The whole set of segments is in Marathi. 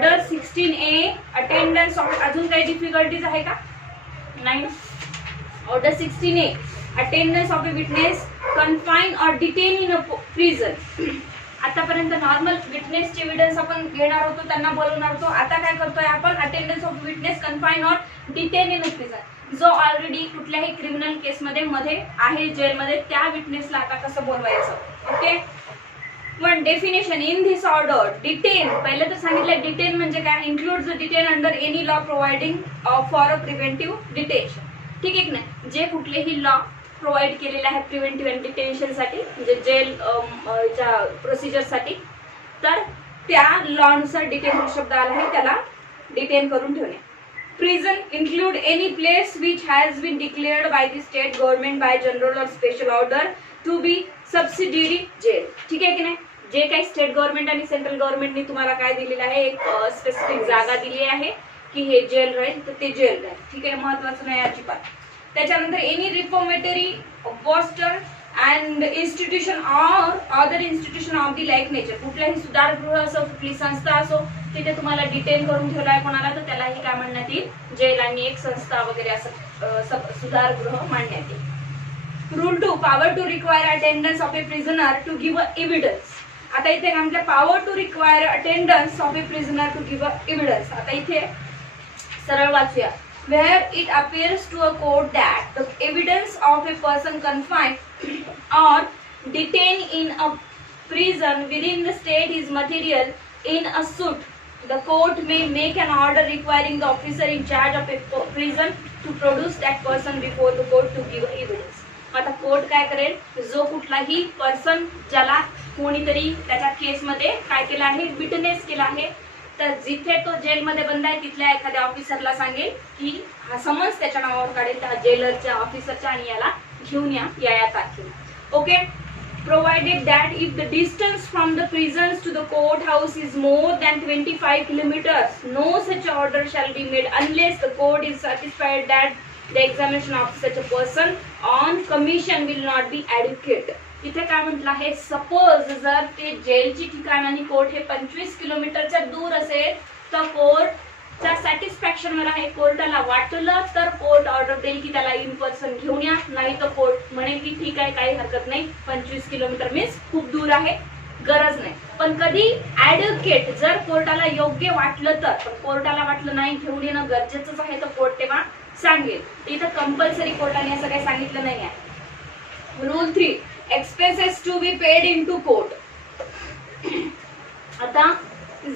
ऑर्डर 16A अटेंडन्स ऑफ, अजून काही डिफिकल्टीज आहे का? नाही. Order 16A attendance of a witness confine or detain in a prison. आतापर्यंत नॉर्मल विटनेसचे एव्हिडन्स आपण घेणार होतो, त्यांना बोलवणार होतो. आता काय करतोय आपण? Attendance of witness confine or detain in a prison, जो ऑलरेडी कुठल्याही क्रिमिनल केसमध्ये आहे जेलमध्ये, त्या विटनेसला आता कसं बोलवायचं. Okay. One definition in this order. Detain, पहिले तर सांगितलं डिटेन म्हणजे काय? Includes the detain under any law providing for a preventive detention. ठीक आहे की नाही? जे कुठलेही लॉ प्रोव्हाइड केलेले आहे प्रिव्हेंटिव्ह डिटेन्शन साठी, म्हणजे जेल प्रोसिजर साठी, तर त्या लॉनुसार डिटेन शब्द आला आहे, त्याला डिटेन करून ठेवणे. Prison include any place which has been declared by the state government by general or special order to be subsidiary jail. ठीक आहे की नाही? जे काही स्टेट गव्हर्नमेंट आणि सेंट्रल गव्हर्नमेंटने तुम्हाला काय दिलेलं आहे, एक स्पेसिफिक जागा दिली आहे की हे जेल राहील, तर ते जेल राहील. ठीक आहे, महत्वाचं नाही अजिबात. त्याच्यानंतर any reformatory poster and institution or other institution of the like nature. कुठल्याही सुधारगृह असो, कुठली संस्था असो, तिथे तुम्हाला डिटेन करून ठेवलाय कोणाला, तर त्यालाही काय म्हणण्यात येईल? जेल. आणि एक संस्था वगैरे असं सुधारगृह मानण्यात येईल. Rule 2 power to require attendance of a prisoner to give evidence. आता इथे काय म्हटलं? Power to require attendance of a prisoner to give evidence. आता इथे सरळ वाचूया. Where it appears to a court that the evidence of a person confined or detained in a prison within the state is material in a suit, the court may make an order requiring the officer in charge of a prison to produce that person before the court to give evidence. आता कोर्ट काय करेल? जो कुठलाही पर्सन ज्याला कोणीतरी त्याच्या केसमध्ये काय केलं आहे, विटनेस केला आहे, तर जिथे तो जेलमध्ये बंद आहे तिथल्या एखाद्या ऑफिसरला सांगेल की हा समन्स त्याच्या नावावर काढेल, त्या जेलरच्या ऑफिसरच्या, आणि याला घेऊन या तारखेला. Okay. Provided that if the distance from the prisons to the courthouse is more than 25 kilometers, no such order shall be made unless the court is satisfied that the examination of such a person on commission will not be adequate. इथे काय म्हटलं आहे? सपोज जर ते जेलची ठिकाण आणि कोर्ट हे 25 किलोमीटरच्या दूर असेल, तर कोर्टच्या सॅटिस्फॅक्शन वर आहे, कोर्टाला वाटलं तर कोर्ट ऑर्डर देईल की त्याला इन पर्सन घेऊन या, नाही तर कोर्ट म्हणेल की ठीक आहे, काही हरकत नाही, 25 किलोमीटर मीन्स खूप दूर आहे, गरज नाही. पण कधी ऍडव्होकेट जर कोर्टाला योग्य वाटलं तर, पण कोर्टाला वाटलं नाही घेऊन येणं गरजेचंच आहे, तर कोर्ट तेव्हा सांगेल. इथं कंपल्सरी कोर्टाने असं काही सांगितलं नाही आहे. Rule 3 expenses to be paid into court. आता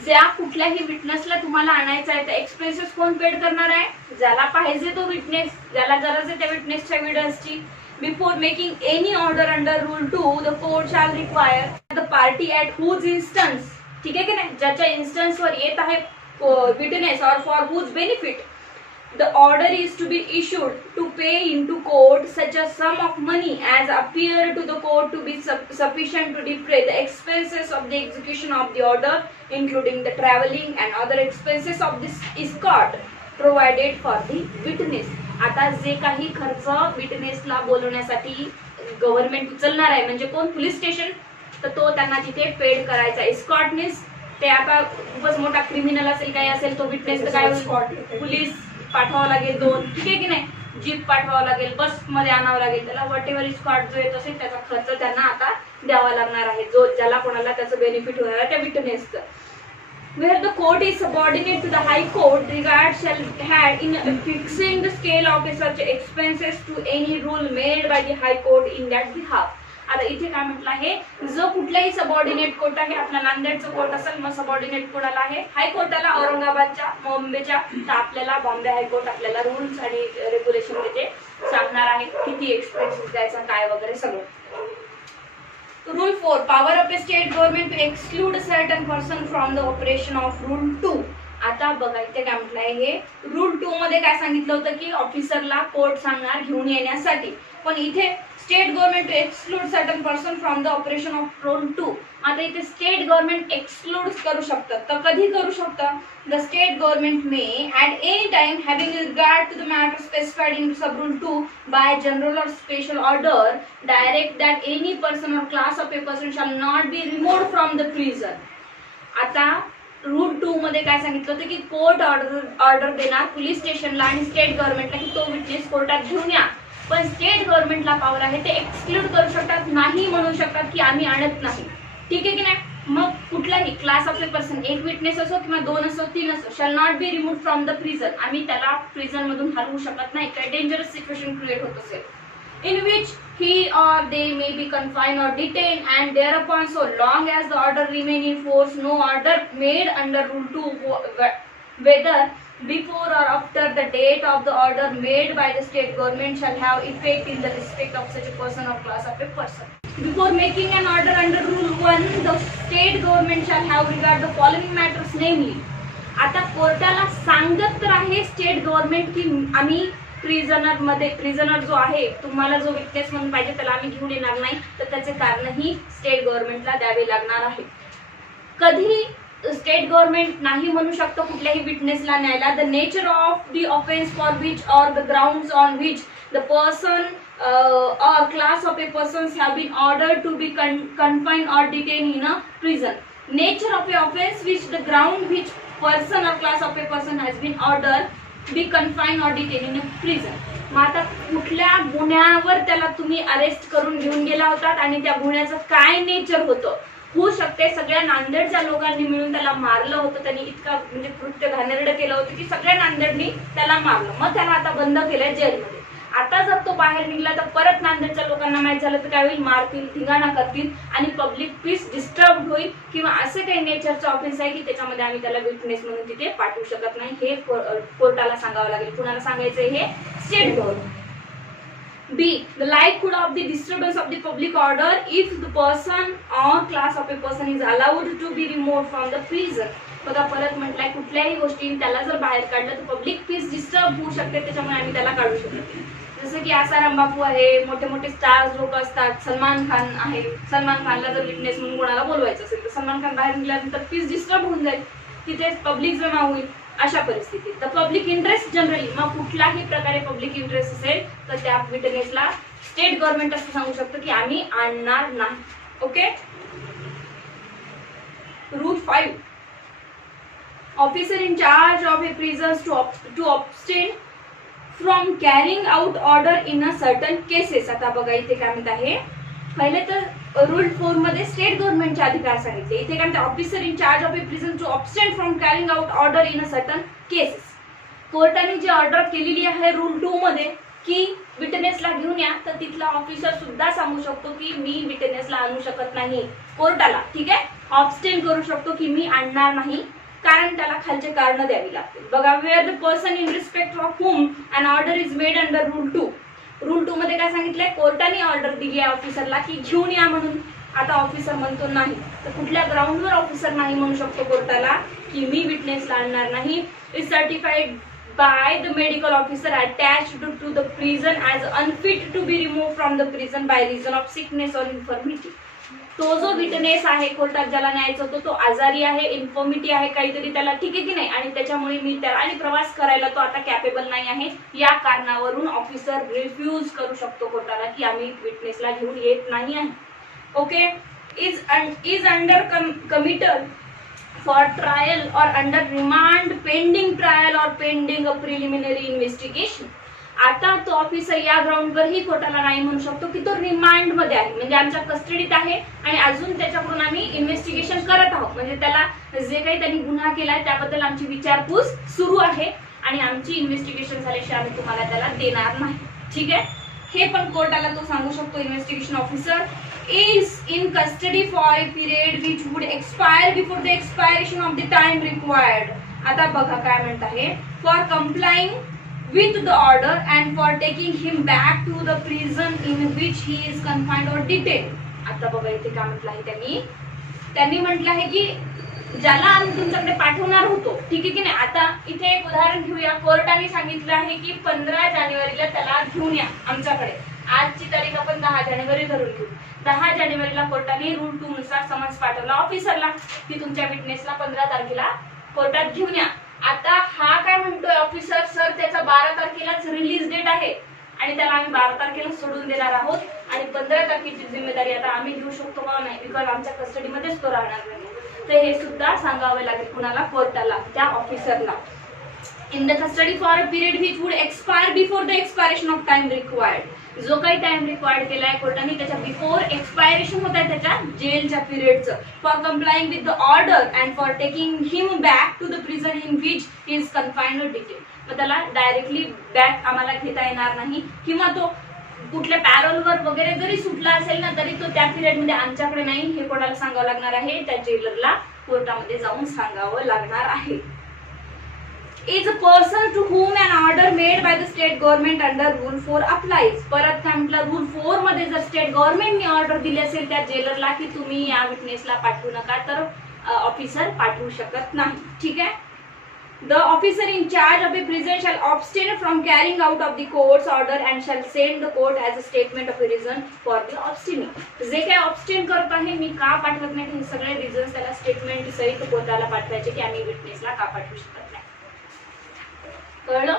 ज्या कुठल्याही विटनेसला तुम्हाला आणायचं आहे, तर एक्सपेन्सेस कोण पेड करणार आहे? ज्याला पाहिजे तो विटनेस, ज्याला गरज आहे त्या विटनेसच्या एव्हिडन्सची. Before making any order under rule 2 the court shall require the party at whose instance. ठीक आहे की नाही? ज्याच्या इन्स्टन्सवर येत आहे witness or for whose benefit the order is to be issued to pay into court such a sum of money as appear to the court to be sufficient to defray the expenses of the execution of the order, including the travelling and other expenses of this escort provided for the witness. आता जे काही खर्च विटनेसला बोलवण्यासाठी गव्हर्नमेंट उचलणार आहे, म्हणजे कोण? पोलीस स्टेशन, तर तो त्यांना तिथे पेड करायचा. एस्कॉर्ट मीन्स ते आता खूपच मोठा क्रिमिनल असेल, काही असेल, तो विटनेस तर काय पोलीस पाठवावं लागेल 2, ठीक आहे की नाही? जीप पाठवावं लागेल, बस मध्ये आणावं लागेल, त्याला वॉट एव्हर स्कॉट जो येत असेल त्याचा खर्च त्यांना आता द्यावा लागणार आहे, जो ज्याला कोणाला त्याचं बेनिफिट होणार आहे त्या विटनेसचं. Where the court is subordinate to the High Court, regard shall have in fixing the scale of such expenses to any rule made by the High Court in that behalf. आता इथे काय म्हटलं आहे? जो कुठलाही सबऑर्डिनेट कोर्ट आहे, आपला नांदेडचं कोर्ट असेल, मग सबऑर्डिनेट कोणाला आहे? हायकोर्टाला, औरंगाबादच्या, बॉम्बेच्या, तर आपल्याला बॉम्बे हायकोर्ट आपल्याला रूल्स आणि रेग्युलेशन मध्ये सांगणार आहे किती एक्सपेन्सेस द्यायचा, काय वगैरे सगळं. Rule 4 power of a state government to exclude certain person from the operation of rule 2. आता बघा इथे काय म्हटलंय, हे रूल 2 मध्ये काय सांगितलं होतं की ऑफिसरला कोर्ट सांगणार घेऊन येण्यासाठी, पण इथे state government to exclude certain person from the operation of rule 2. आता इथे स्टेट गव्हर्नमेंट एक्सक्लूड करू शकतात, तर कधी करू शकतं? The state government may at any time having regard to the matter specified in sub rule 2 by general or special order direct that any person or class of a person shall not be removed from the prison. आता रूल 2 मध्ये काय सांगितलं होतं की कोर्ट ऑर्डर देणार पोलीस स्टेशनला आणि स्टेट गव्हर्नमेंटला की तो विटनेस कोर्टात घेऊन या, पण स्टेट गव्हर्नमेंटला पावर आहे ते एक्सक्लूड करू शकतात, नाही म्हणू शकतात की आम्ही आणत नाही. ठीक आहे की नाही. मग कुठलाही क्लास ऑफ ए पर्सन, एक विटनेस असो किंवा 2 असो 3 असो, shall not B remove from the prison, आम्ही त्याला प्रिझन मधून हलवू शकत नाही काय डेंजरस सिच्युएशन क्रिएट होत असेल, in which he or they may be confined or detained, and thereupon so long as the order remain in force no order made under rule 2 whether before or after the date of the order made by the state government shall have effect in the respect of such a person or class of a person. Before making an order under rule 1 the state government shall have regard the following matters, namely आता कोर्टाला सांगत तर आहे स्टेट गव्हर्नमेंट की आम्ही प्रिझनर जो आहे, तुम्हाला जो विटनेस म्हणून पाहिजे त्याला आम्ही घेऊन येणार नाही, तर त्याचे कारणही स्टेट गव्हर्नमेंटला द्यावे लागणार आहे. कधी स्टेट गव्हर्नमेंट नाही म्हणू शकतो कुठल्याही विटनेसला न्यायला. The nature of the offence for which or the grounds on which the person or class of a persons have been ordered to be confined or detained in a prison. Nature of a offence which the ground which person or class of a person has been ordered be confined or detained in a prison. मग आता कुठल्या गुन्ह्यावर त्याला तुम्ही अरेस्ट करून घेऊन गेला होतात आणि त्या गुन्ह्याचं काय नेचर होतं. होऊ शकते सगळ्या नांदेडच्या लोकांनी मिळून त्याला मारलं होतं, त्यांनी इतका म्हणजे कृत्य घाणेरडं केलं होतं की सगळ्या नांदेडनी त्याला मारलं, मग त्याला आता बंद केलंय जेलमध्ये. आता जर तो बाहेर निघला तर परत नांदेडच्या लोकांना माहित झालं तर काय होईल, मारतील, ठिकाणा करतील आणि पब्लिक पीस डिस्टर्ब होईल किंवा असे काही नेचरचा ऑफेन्स आहे की त्याच्यामध्ये आम्ही त्याला विटनेस म्हणून तिथे पाठवू शकत नाही. हे कोर्टाला सांगावं लागेल. कुणाला सांगायचंय? हे state government. B. The likelihood of the disturbance of the public order if the person or class of a person is allowed to be removed from the prison. बघा परत म्हटलंय कुठल्याही गोष्टी त्याला जर बाहेर काढलं तर पब्लिक पीस डिस्टर्ब होऊ शकते, त्याच्यामुळे आम्ही त्याला काढू शकतो. जसं की आसाराम बापू आहे, मोठे मोठे स्टार्स लोक असतात, सलमान खान आहे. सलमान खानला जर विटनेस म्हणून कोणाला बोलवायचं असेल तर सलमान खान बाहेर निघाल्यानंतर पीस डिस्टर्ब होऊन जाईल, तिथे पब्लिक जमा होईल. अशा परिस्थितीत द पब्लिक इंटरेस्ट जनरली, मग कुठल्याही प्रकारे पब्लिक इंटरेस्ट असेल तर त्या विटनेसला स्टेट गव्हर्नमेंट असं सांगू शकतं की आम्ही आणणार नाही. Okay. Rule 5. Officer in charge of a prisons to abstain from carrying out order in a certain cases. आता बघा इथे काय म्हणत आहे, पहिले तर रूल 4 मध्ये स्टेट गव्हर्नमेंटचे अधिकार सांगितले. इथे काय म्हणते, officer in charge of a prison to abstain from carrying out order in a certain cases. कोर्टाने जी ऑर्डर केलेली आहे रूल 2 मध्ये की विटनेसला घेऊन या, तर तिथला ऑफिसर सुद्धा सांगू शकतो की मी विटनेसला आणू शकत नाही कोर्टाला. ठीक आहे, अब्स्टेन करू शकतो की मी आणणार नाही, कारण त्याला खालचे कारण द्यावी लागतील. बघा, where the person in respect of whom an order is made under rule 2. Rule 2 मध्ये काय सांगितलंय, कोर्टाने ऑर्डर दिली आहे ऑफिसरला की घेऊन या म्हणून. आता ऑफिसर म्हणतो नाही, तर कुठल्या ग्राउंडवर ऑफिसर नाही म्हणू शकतो कोर्टाला की मी विटनेसला आणणार नाही. Is certified by the medical officer attached to the prison as unfit to be remove from the prison by reason of sickness or infirmity. तो जो विटनेस आहे कोर्टात ज्याला न्यायचा होतो तो आजारी आहे, इन्फॉर्मिटी आहे काहीतरी त्याला, ठीक आहे की नाही, आणि त्याच्यामुळे मी त्याला आणि प्रवास करायला तो आता कॅपेबल नाही आहे, या कारणावरून ऑफिसर रिफ्यूज करू शकतो कोर्टाला की आम्ही विटनेसला घेऊन येत नाही आहे. Okay. Is under committal for trial और अंडर रिमांड पेंडिंग ट्रायल और पेंडिंग अ प्रिलिमिनरी इन्व्हेस्टिगेशन. आता तो ऑफिसर या ग्राउंडवरही कोर्टाला नाही म्हणू शकतो की तो रिमांड मध्ये आहे, म्हणजे आमच्या कस्टडीत आहे आणि अजून त्याच्याकडून आम्ही इन्व्हेस्टिगेशन करत आहोत, म्हणजे त्याला जे काही त्यांनी गुन्हा केलाय त्याबद्दल आमची विचारपूस सुरू आहे आणि आमची इन्व्हेस्टिगेशन झाल्याशिवाय आम्ही तुम्हाला त्याला देणार नाही. ठीक आहे, हे पण कोर्टाला तो सांगू शकतो. Investigation officer is in custody for a period which would expire before the expiration of the time required. आता बघा काय म्हणत आहे, for complying with the order and for taking him back to the prison in which he is confined or detained. आता बघा इथे काय म्हटलं आहे, त्यांनी म्हटलं आहे की ज्याला आम्ही तुमच्याकडे पाठवणार होतो, ठीक आहे की नाही. आता इथे एक उदाहरण घेऊया. कोर्टाने सांगितलं आहे की 15 जानेवारीला त्याला घेऊन या आमच्याकडे. आजची तारीख आपण 10 जानेवारी धरून घेऊ. 10 जानेवारीला कोर्टाने रूल 2 नुसार समन्स पाठवला ऑफिसरला की तुमच्या विटनेसला 15 तारखेला कोर्टात घेऊन या. आता हा काय म्हणतोय ऑफिसर, सर त्याचा 12 तारखेलाच रिलीज डेट आहे आणि त्याला आम्ही 12 तारखेला सोडून देणार आहोत आणि 15 तारखेची जिम्मेदारी आता आम्ही घेऊ शकतो का नाही, बिकॉज आमच्या कस्टडीमध्येच तो राहणार नाही. तर हे सुद्धा सांगावे लागेल कुणाला, कोर्टाला, त्या ऑफिसरला. In the custody for a period which would expire before the expiration of time required. जो काही टाइम रिक्वायर्ड केलाय कोर्टाने त्याच्या बिफोर एक्सपायरेशन होत आहे त्याच्या जेलच्या पिरियडचं, for complying with the order and for taking him back to the prison in which he is confined or detain. मग त्याला डायरेक्टली बॅक आम्हाला घेता येणार नाही, किंवा तो कुठल्या पॅरोलवर वगैरे जरी सुटला असेल ना तरी तो त्या पिरियडमध्ये आमच्याकडे नाही, हे कोणाला सांगावं लागणार आहे, त्या जेलरला कोर्टामध्ये जाऊन सांगावं लागणार आहे. is a person to whom an order made by the state government under rule 4 applies. परत काय म्हटलं, रूल 4 मध्ये जर स्टेट गव्हर्नमेंटने ऑर्डर दिली असेल त्या जेलरला की तुम्ही या विटनेसला पाठवू नका, तर ऑफिसर पाठवू शकत नाही. ठीक आहे. The officer in charge of a prison shall abstain from carrying out of the court's order and shall send the court as a statement of a reason for the abstaining. जे काय abstain करत आहे, मी का पाठवत नाही, हे सगळे रिझन्स त्याला स्टेटमेंट सहित कोर्टाला पाठवायचे की आम्ही विटनेसला का पाठवू शकत नाही. कळलं?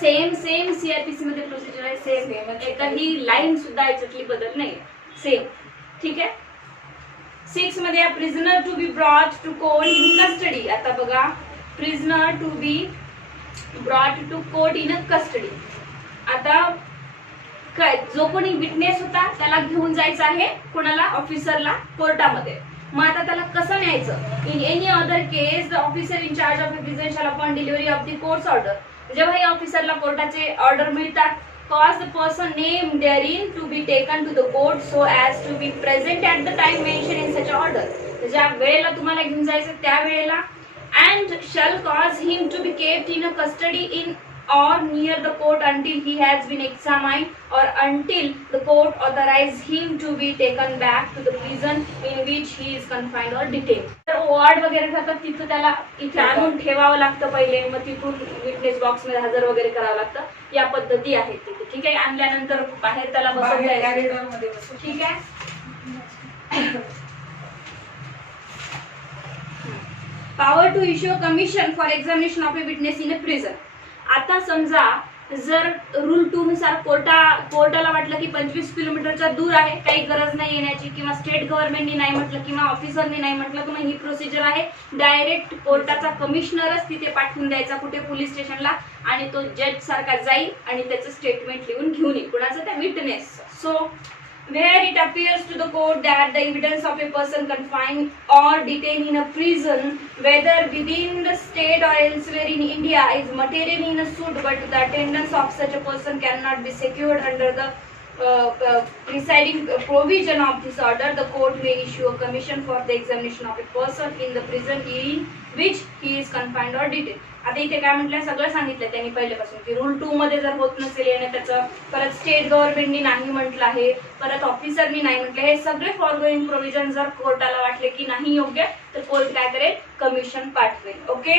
सेम सीआरपीसी मध्ये प्रोसिजर आहे, सेम, एकही लाईन सुद्धा याच्यातली बदल नाही, सेम. ठीक आहे. 6 मध्ये prisoner to be brought to court in custody. आता बघा, prisoner to be brought to court in a custody. आता काय, जो कोणी विटनेस होता त्याला घेऊन जायचं आहे कोणाला, ऑफिसरला, कोर्टामध्ये. मग आता त्याला कसं न्यायचं? In any other case the officer in charge of a prison shall upon delivery of the courts order. जेव्हा या ऑफिसरला कोर्टाचे ऑर्डर मिळतात, cause the person named therein to be taken to the court so as to be present at the time mentioned in such order. ज्या वेळेला तुम्हाला घेऊन जायचं त्या वेळेला, and shall cause him to be kept in a custody in or near the court until he has been examined or until the court authorize him to be taken back to the prison in which he is confined or detained. तर वॉर्ड वगैरे राहतात तिथं त्याला इथे आणून ठेवावं लागतं पहिले, मग तिथून विटनेस बॉक्स मध्ये हजर वगैरे करावं लागतं. या पद्धती आहेत तिथे. ठीक आहे. आणल्यानंतर बाहेर त्याला बसवता. ठीक आहे. Power to issue a commission for examination of a witness in a prison. आता समजा जर रूल 2 नुसार कोर्टाला वाटलं की 25 किलोमीटरच्या दूर आहे, काही गरज नाही येण्याची, किंवा स्टेट गव्हर्नमेंटने नाही म्हटलं किंवा ऑफिसरने नाही म्हटलं, तर मग ही प्रोसिजर आहे, डायरेक्ट कोर्टाचा कमिशनरच तिथे पाठवून द्यायचा कुठे, पोलीस स्टेशनला, आणि तो जज सारखा जाईल आणि त्याचं स्टेटमेंट लिहून घेऊन येईल कुणाचं, त्या witness. So where it appears to the court that the evidence of a person confined or detained in a prison, whether within the state or elsewhere in India, is materially in a suit, but the attendance of such a person cannot be secured under the presiding provision of this order, the court may issue a commission for the examination of a person in the prison in which he is confined or detained. आता इथे काय म्हटलंय, सगळं सांगितलं त्यांनी पहिल्यापासून की रूल 2 मध्ये जर होत नसेल आणि त्याचं, परत स्टेट गव्हर्नमेंटनी नाही म्हटलं आहे, परत ऑफिसरनी नाही म्हटलं, हे सगळे फॉरगोइंग प्रोव्हिजन जर कोर्टाला वाटले की नाही योग्य, तर कोर्ट काय करेल, कमिशन पाठवेल. ओके.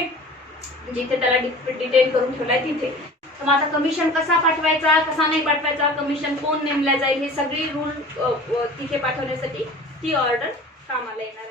जिथे त्याला डिटेन करून ठेवलाय तिथे. तर मग आता कमिशन कसा पाठवायचा, कसा नाही पाठवायचा, कमिशन कोण नेमला जाईल, हे सगळी रूल तिथे पाठवण्यासाठी ती ऑर्डर कामाला येणार.